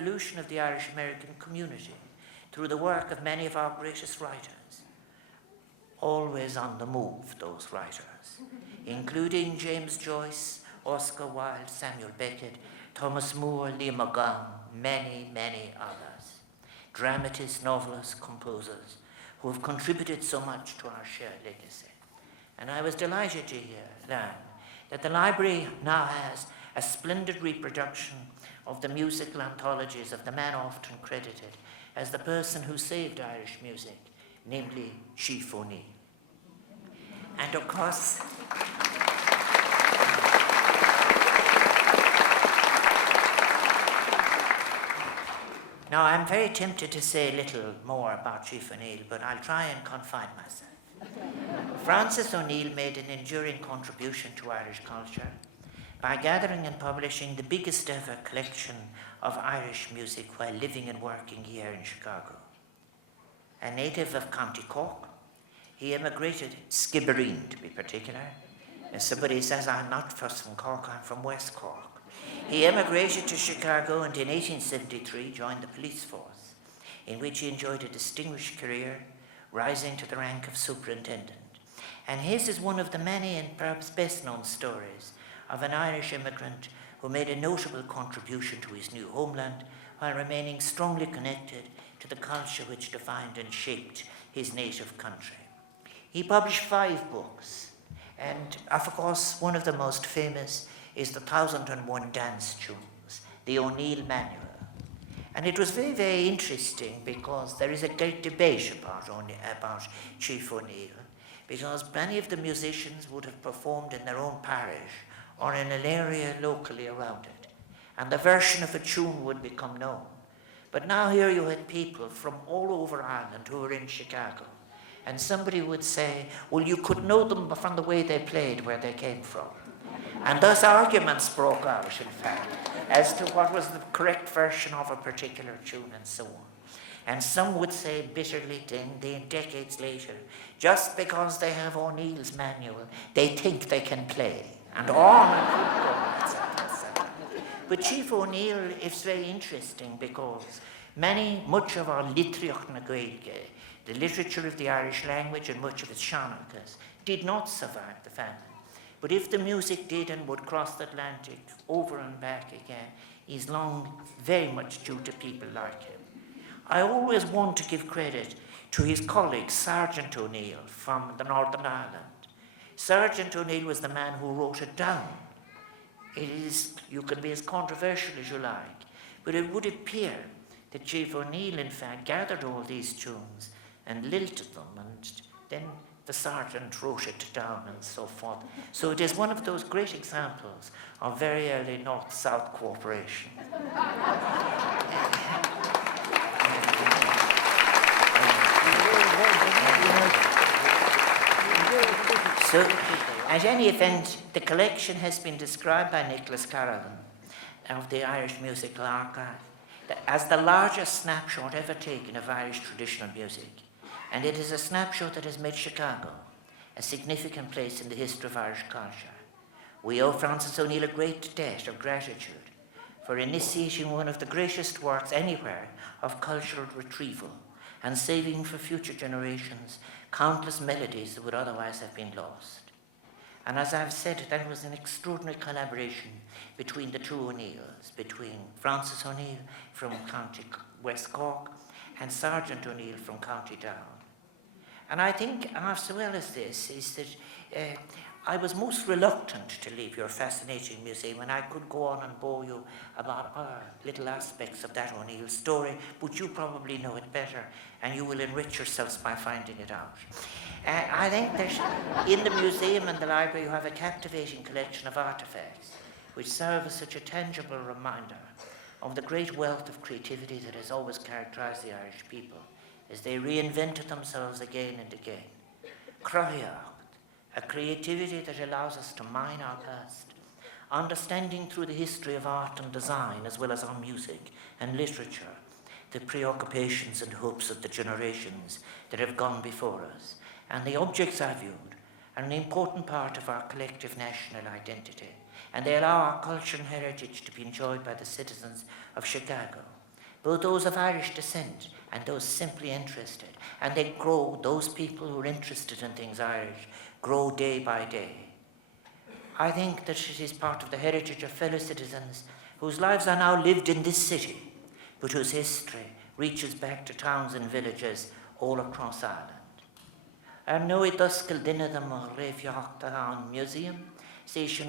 evolution of the Irish American community through the work of many of our greatest writers. Always on the move, those writers, including James Joyce, Oscar Wilde, Samuel Beckett, Thomas Moore, Liam McGowan, many, many others. Dramatists, novelists, composers who have contributed so much to our shared legacy. And I was delighted to learn that the library now has a splendid reproduction of the musical anthologies of the man often credited as the person who saved Irish music, namely Chief O'Neill. And of course, now I'm very tempted to say a little more about Chief O'Neill, but I'll try and confine myself. Francis O'Neill made an enduring contribution to Irish culture by gathering and publishing the biggest ever collection of Irish music while living and working here in Chicago. A native of County Cork, he emigrated, Skibbereen to be particular. As somebody says, I'm not first from Cork, I'm from West Cork. He emigrated to Chicago and in 1873 joined the police force, in which he enjoyed a distinguished career, rising to the rank of superintendent. And his is one of the many and perhaps best known stories of an Irish immigrant who made a notable contribution to his new homeland while remaining strongly connected to the culture which defined and shaped his native country. He published 5 books, and of course one of the most famous is the 1001 Dance Tunes, the O'Neill Manual. And it was very, very interesting because there is a great debate about Chief O'Neill, because many of the musicians would have performed in their own parish or in an area locally around it, and the version of a tune would become known. But now here you had people from all over Ireland who were in Chicago, and somebody would say, well, you could know them from the way they played where they came from. And thus arguments broke out, in fact, as to what was the correct version of a particular tune and so on. And some would say bitterly, decades later, just because they have O'Neill's manual, they think they can play. And on and on, etc., etc. But Chief O'Neill is very interesting because much of our Litríocht na Gaeilge, the literature of the Irish language and much of its seanchas, did not survive the famine. But if the music did and would cross the Atlantic over and back again, he's long very much due to people like him. I always want to give credit to his colleague, Sergeant O'Neill from the Northern Ireland. Sergeant O'Neill was the man who wrote it down. You can be as controversial as you like, but it would appear that Chief O'Neill, in fact, gathered all these tunes and lilted them, and then the sergeant wrote it down and so forth. So it is one of those great examples of very early North-South cooperation. So, at any event, the collection has been described by Nicholas Carolan of the Irish Musical Archive as the largest snapshot ever taken of Irish traditional music. And it is a snapshot that has made Chicago a significant place in the history of Irish culture. We owe Francis O'Neill a great debt of gratitude for initiating one of the greatest works anywhere of cultural retrieval and saving for future generations countless melodies that would otherwise have been lost. And as I've said, there was an extraordinary collaboration between the two O'Neills, between Francis O'Neill from County West Cork and Sergeant O'Neill from County Down. And I think, as well as this, is that I was most reluctant to leave your fascinating museum, and I could go on and bore you about little aspects of that O'Neill story, but you probably know it better, and you will enrich yourselves by finding it out. I think that in the museum and the library you have a captivating collection of artifacts which serve as such a tangible reminder of the great wealth of creativity that has always characterized the Irish people as they reinvented themselves again and again. Craitheacht, a creativity that allows us to mine our past, understanding through the history of art and design as well as our music and literature the preoccupations and hopes of the generations that have gone before us. And the objects I viewed are an important part of our collective national identity, and they allow our culture and heritage to be enjoyed by the citizens of Chicago. both those of Irish descent and those simply interested. And they grow, those people who are interested in things Irish, grow day by day. I think that it is part of the heritage of fellow citizens whose lives are now lived in this city, but whose history reaches back to towns and villages all across Ireland. Am nu I dysgol dyn ydym o reifioch da museum, station